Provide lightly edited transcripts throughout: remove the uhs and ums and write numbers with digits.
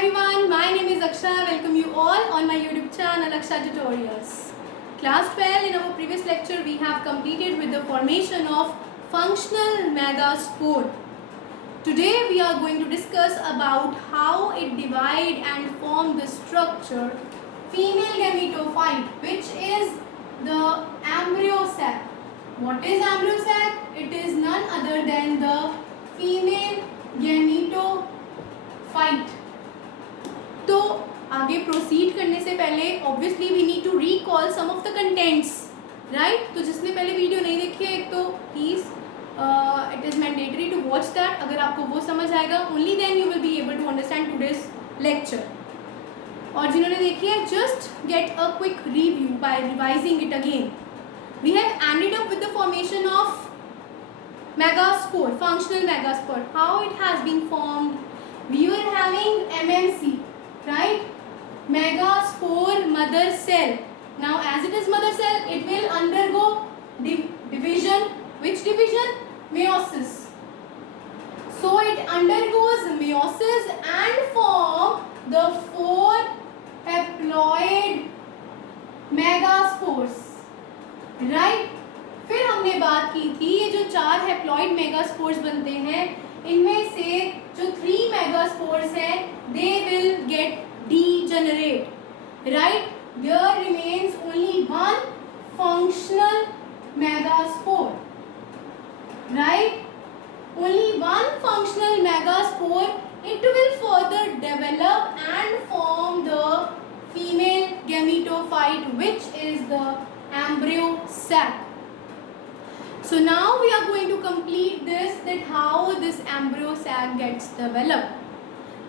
everyone, my name is Aksha. Welcome you all on my YouTube channel Aksha Tutorials. Class 12, in our previous lecture we have completed with the formation of functional megaspore. Today we are going to discuss about how it divide and form the structure female gametophyte, which is the embryo sac. What is embryo sac? It is none other than the female gametophyte. तो आगे proceed करने से पहले obviously we need to recall some of the contents, right. तो जिसने पहले video नहीं देखी है एक तो please it is mandatory to watch that. अगर आपको वो समझ आएगा only then you will be able to understand today's lecture. और जिन्होंने देखी है just get a quick review by revising it again. We have ended up with the formation of megaspore, functional megaspore. How it has been formed? We were having MMC, right? Megaspore mother cell. Now as it is mother cell, it will undergo division. Which division? Meiosis. So it undergoes meiosis and form the 4 haploid megaspores, right? फिर हमने बात की थी ये जो 4 haploid megaspores बनते हैं इनमें से जो 3 मेगास्पोर्स हैं they will get degenerate, right. There remains only 1 functional megaspore, right. Only 1 functional megaspore. It will further develop and form the female gametophyte which is the embryo sac. So now we are going to complete this, that how this embryo sac gets developed.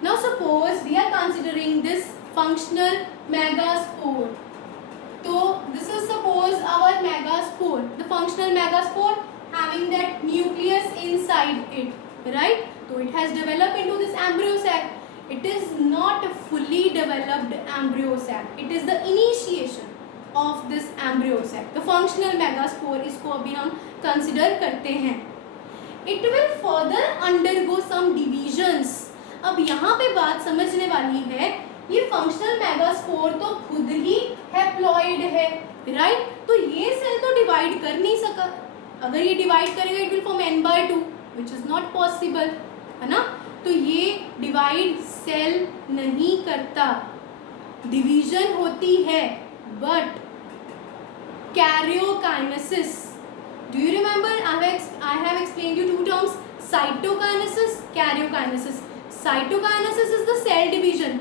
Now suppose we are considering this functional megaspore. So this is suppose our megaspore, the functional megaspore having that nucleus inside it, right? So it has developed into this embryo sac. It is not a fully developed embryo sac. It is the initiation of this embryo sac. The functional megaspore इसको अभी हम consider करते हैं. It will further undergo some divisions. अब यहाँ पे बात समझने वाली है, ये functional megaspore तो खुद ही haploid है, right? तो ये सेल तो divide कर नहीं सका. अगर ये divide करेगा it will form n/2, which is not possible, है ना. तो ये divide सेल नहीं करता, division होती है, but karyokinesis. Do you remember I have explained you 2 terms, cytokinesis, karyokinesis. Cytokinesis is the cell division,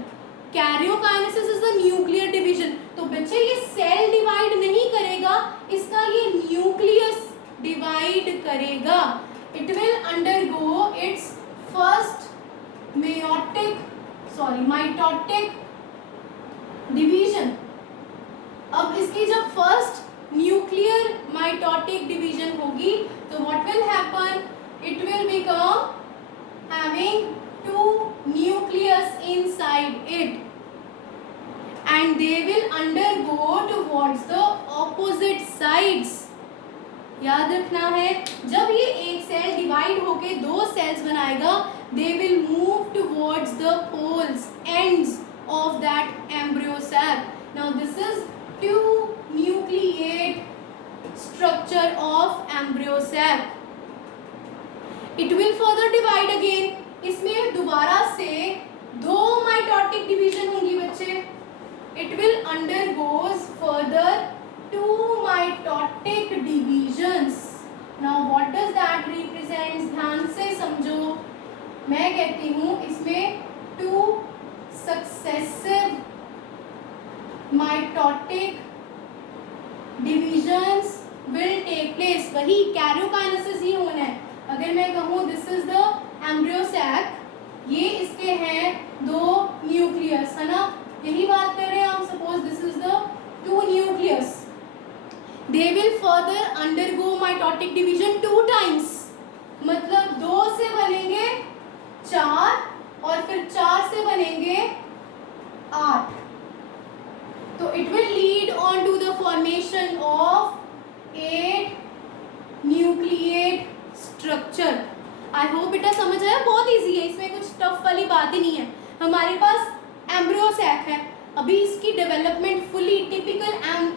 karyokinesis is the nuclear division. तो बच्चे ये सेल डिवाइड नहीं करेगा, इसका ये न्यूक्लियस डिवाइड करेगा. It will undergo its first mitotic division. अब इसकी जब फर्स्ट न्यूक्लियर माइटोटिक डिवीजन होगी तो what will happen? It will become having 2 nucleus inside it and they will undergo towards the opposite sides. याद रखना है जब ये एक सेल डिवाइड होके 2 सेल्स बनाएगा they will move towards the poles ends of that embryo sac. Now this is 2 nucleate structure of embryo sac. It will further divide again. इसमें दोबारा से 2 mitotic division होंगी बच्चे. It will undergoes further 2 mitotic divisions. Now what does that represents? ध्यान से समझो. मैं कहती हूँ इसमें 2 successive mitotic divisions will take place. वही karyokinesis ही होना है. अगर मैं कहूँ this is the embryo sac, ये इसके हैं 2 न्यूक्लियस, है ना. यही बात कर रहे हैं हम. suppose this is the 2 nucleus. They will further undergo mitotic division 2 times. मतलब 2 से बनेंगे 4 और फिर 4 से बनेंगे 8. तो it will lead on to the formation of 8 nucleate structure. I hope बेटा समझ आया. बहुत इजी है, इसमें कुछ टफ वाली बात ही नहीं है. हमारे पास एम्ब्रियो सैक है, अभी इसकी development fully typical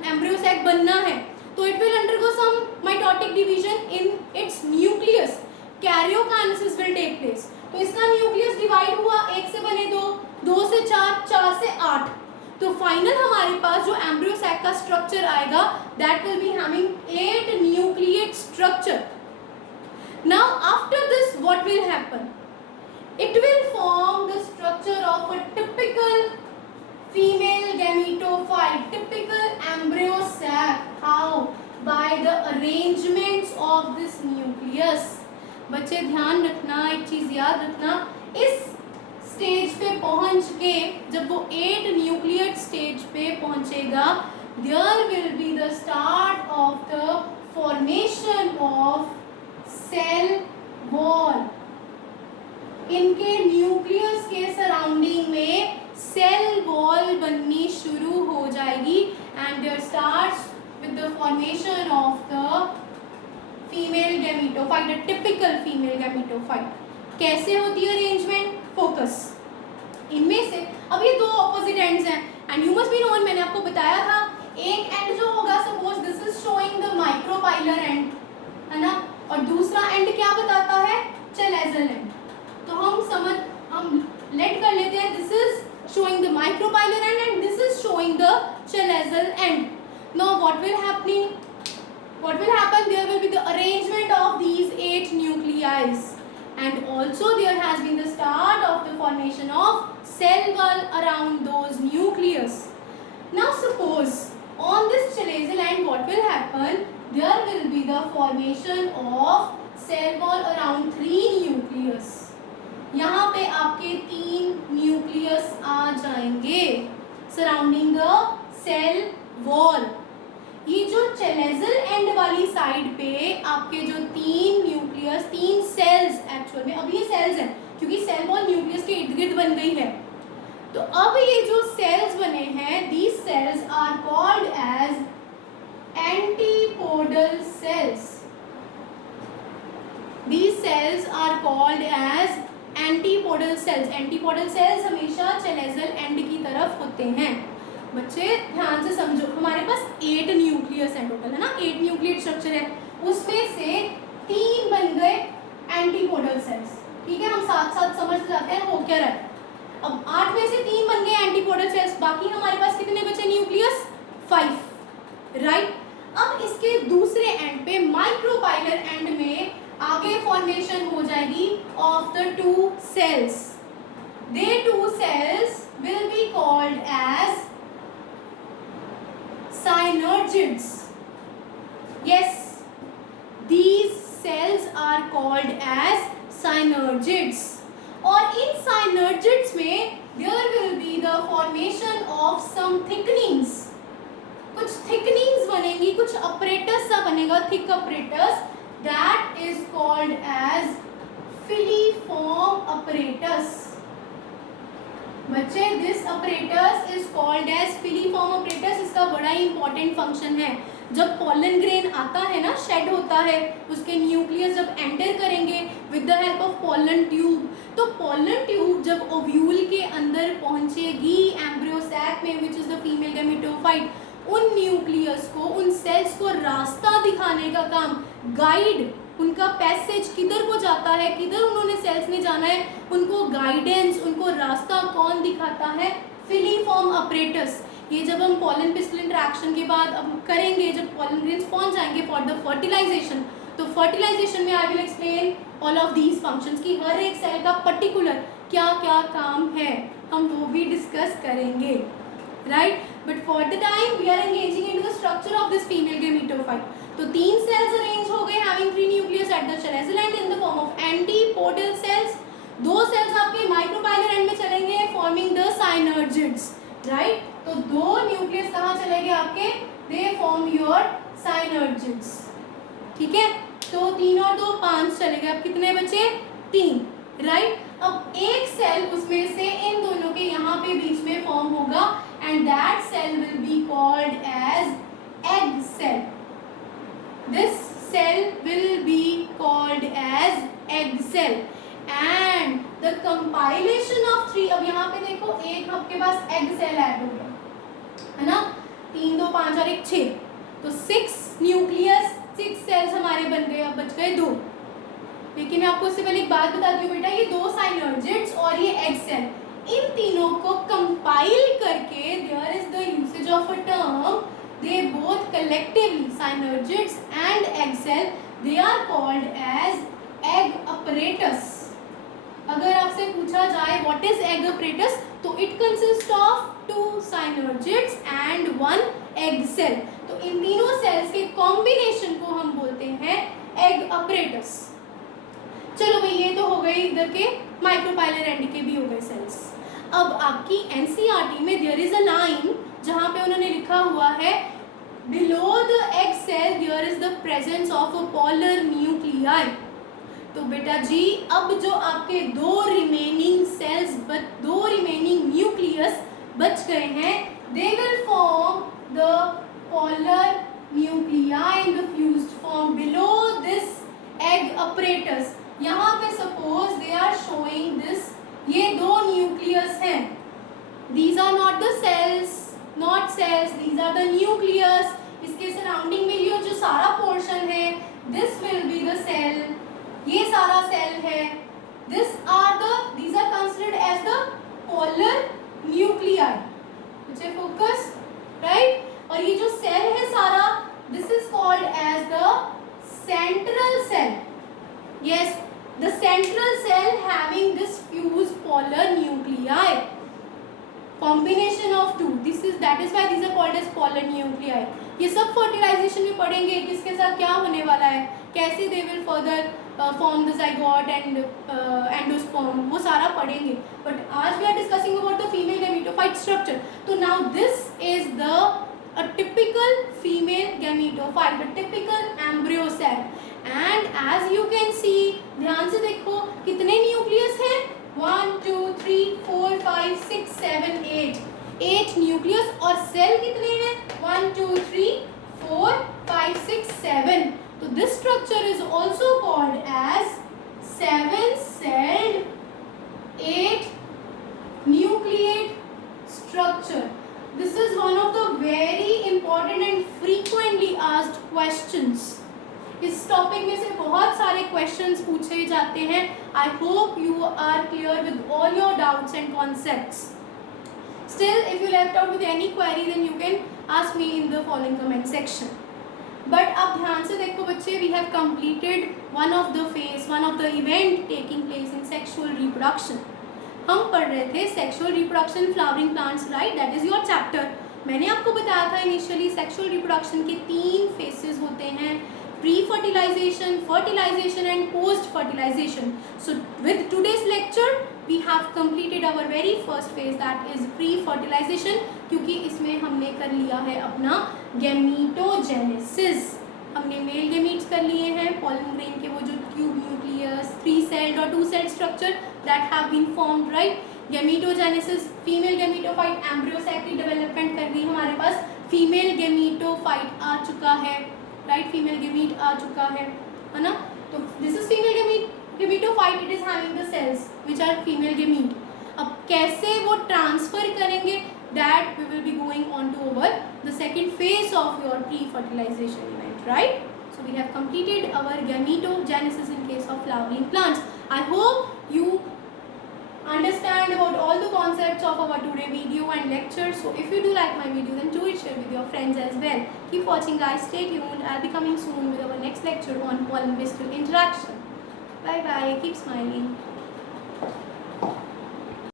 embryo sac बनना है, तो it will undergo some mitotic division in its nucleus, karyokinesis will take place. तो इसका न्यूक्लियस डिवाइड हुआ, 1 से बने 2, 2 से 4, 4 से 8, तो फाइनल हमारे पास जो एम्ब्रियो सैक का स्ट्रक्चर आएगा that will be having 8 nucleate structure. Now after this what will happen, it will form the structure of a typical female gametophyte, typical embryo sac. How? By the arrangements of this nucleus. बच्चे ध्यान रखना, एक चीज याद रखना, इस stage पे पहुंच के जब वो 8 न्यूक्लिएट स्टेज पे पहुंचेगा, there will be the start of the formation of cell wall. इनके न्यूक्लियस के सराउंडिंग में सेल वॉल बननी शुरू हो जाएगी and there starts with the formation of the female gametophyte, the typical female gametophyte. कैसे होती है अरेंजमेंट? फोकस, इनमें से अब ये दो ऑपोजिट एंड्स हैं and you must be known, मैंने आपको बताया था एक एंड जो होगा, suppose this is showing the micropylar and, है ना, और दूसरा एंड क्या बताता है? Chalazal and. तो हम लेट कर लेते हैं, this is showing the micropylar and and this is showing the chalazal and. Now what will happen, there will be the arrangement of these 8 nuclei and also there has been the start of the formation of cell wall around those nucleus. Now suppose on this chalazial end what will happen, there will be the formation of cell wall around 3 nucleus. यहाँ पे आपके 3 nucleus आ जाएंगे surrounding the cell wall. ये जो chalazal and वाली side पे आपके जो 3 न्यूक्लियस, 3 सेल्स एक्चुअल में, अब ये सेल्स हैं क्योंकि सेल वॉल न्यूक्लियस के इर्द गिर्द बन गई है, तो अब ये जो सेल्स बने हैं, these cells are called as antipodal cells. These cells are called as antipodal cells. Antipodal cells हमेशा चेलेजल एंड की तरफ होते हैं। बच्चे ध्यान से समझो, हमारे पास 8 न्यूक्लियस है टोटल, है ना, 8 न्यूक्लिएट स्ट्रक्चर है, उसमें से 3 बन गए एंटीपोडल सेल्स। ठीक है, हम साथ साथ समझ जाते हैं हो क्या रहा है। अब 8 में से 3 बन गए एंटीपोडल सेल्स, बाकी हमारे पास कितने बचे न्यूक्लियस? 5, राइट। अब इसके दूसरे एंड पे माइक्रोपाइलर एंड में आगे फॉर्मेशन हो जाएगी ऑफ द 2 सेल्स। They 2 cells will be called as synergids. Yes, these cells are called as synergids. और इन synergids में there will be the formation of some thickenings. कुछ thickenings बनेंगी, कुछ apparatus सा बनेगा, thick apparatus, that is called as filiform apparatus. बच्चे this apparatus is called as filiform apparatus. इसका बड़ा ही इंपॉर्टेंट फंक्शन है। जब पॉलन ग्रेन आता है ना, शेड होता है, उसके न्यूक्लियस जब एंटर करेंगे with the help of pollen tube, तो पॉलन ट्यूब जब ओव्यूल के अंदर पहुंचेगी एम्ब्रियो सैक में, which is the female gametophyte, उन न्यूक्लियस को, उन सेल्स को रास्ता दिखाने का काम, गाइड, उनका पैसेज किधर को जाता है, किधर उन्होंने सेल्स ने जाना है, उनको गाइडेंस, उनको रास्ता कौन दिखाता है? Filiform apparatus. ये जब हम पॉलन पिस्टल इंटरेक्शन के बाद अब करेंगे, जब पॉलन ग्रेन्स पहुंच जाएंगे फॉर द फर्टिलाइजेशन, तो फर्टिलाइजेशन में I will explain all of these functions की हर एक सेल का पर्टिकुलर क्या क्या काम है, हम वो भी डिस्कस करेंगे, right. But for the time we are engaging into the structure of this female gametophyte. तो 3 सेल्स अरेंज हो गए having 3 nucleus at the chalazal end in the form of antipodal cells. 2 cells आपके micropylar end में चलेंगे forming the साइनर्जिड्स, right. तो 2 nucleus कहाँ चलेंगे आपके? They form your साइनर्जिड्स। ठीक है, तो 3 और 2 5 चलेंगे। अब कितने बचे? 3, राइट। अब एक सेल उसमें से इन दोनों के यहाँ पे बीच में फॉर्म होगा and that cell will be called as egg cell. This cell will be called as egg cell and the compilation of 3, अब यहाँ पे देखो एक आपके पास एग सेल ऐड हो गया है ना, 3 2 5 और 1 6, तो 6 न्यूक्लियस 6 सेल्स हमारे बन गए, अब बच गए 2। लेकिन मैं आपको उससे पहले एक बात बताती हूँ बेटा, ये 2 साइनर्जिड्स और ये एग सेल, इन तीनों को कंपाइल करके there is the usage of a term, they both collectively synergids and egg cell, they are called as egg apparatus. अगर आपसे पूछा जाए व्हाट इज एग अपरेटस, तो it consist of 2 synergids and 1 egg cell. तो इन तीनों sales के combination को हम बोलते हैं एग अपरेटस। चलो भाई, ये तो हो गई इधर के माइक्रोपाइलर एंड के भी हो गए सेल्स। अब आपकी एनसीईआरटी में देयर इज अ लाइन जहां पे उन्होंने लिखा हुआ है below the egg cell there is the presence of a polar nuclei. तो बेटा जी, अब जो आपके 2 रिमेनिंग सेल्स, 2 रिमेनिंग न्यूक्लियस बच गए हैं, they will form the polar nuclei in the fused form below this egg apparatus. यहाँ पे suppose they are showing this, ये 2 न्यूक्लियस हैं, these are not the cells, not cells, these are the nucleus. इसके surrounding में ये जो सारा portion है, this will be the cell, ये सारा सेल है, this are the, these are considered as the polar nuclei. मुझे फोकस, राइट। और ये जो सेल है सारा, this is called as the central cell. Yes, the central cell having this fused polar nuclei, combination of 2. That is why these are called as polar nuclei. ये सब fertilization में पढ़ेंगे, किसके साथ क्या होने वाला है, कैसे they will further form the zygote and endosperm, वो सारा पढ़ेंगे। But आज we are discussing about the female gametophyte structure. So now this is a typical female gametophyte, a typical embryo cell. And as you can see, ध्यान से देखो कितने nucleus हैं, 1 2 3 4 5 6 7 8 nucleus, और सेल कितने हैं, 1 2 3 4 5 6 7। तो this structure is also called as 7-celled 8-nucleate structure. This is one of the very important and frequently asked questions. इस टॉपिक में से बहुत सारे क्वेश्चंस पूछे जाते हैं। I hope you are clear with all your doubts and concepts. Still if you left out with any query then you can ask me in the following comment section. But अब ध्यान से देखो बच्चे, we have completed one of the phase, one of the event taking place in sexual reproduction. हम पढ़ रहे थे sexual reproduction flowering plants, right, that is your chapter. मैंने आपको बताया था इनिशियली सेक्सुअल रिप्रोडक्शन के 3 फेजेस होते हैं, pre-fertilization, fertilization and post-fertilization. So with today's lecture we have completed our very first phase, that is pre-fertilization, क्योंकि इसमें हमने कर लिया है अपना gametogenesis। हमने मेल गैमीट्स कर लिए हैं, pollen grain के वो जो ट्यूब न्यूक्लियस, 3-celled और 2-celled structure that have been formed, right? Gametogenesis, female gametophyte embryo sac की development कर दी हमारे पास, female gametophyte आ चुका है, राइट, फीमेल गैमीट आ चुका है ना। तो this is female gametophyte, it is having the cells which are female gamete. अब कैसे वो ट्रांसफर करेंगे, that we will be going on to over the second phase of your pre fertilization event, right. So we have completed our gametogenesis in case of flowering plants. I hope you understand about all the concepts of our today video and lecture. So if you do like my video, then do it, share with your friends as well. Keep watching guys, stay tuned. I'll be coming soon with our next lecture on pollen crystal interaction. Bye bye, keep smiling.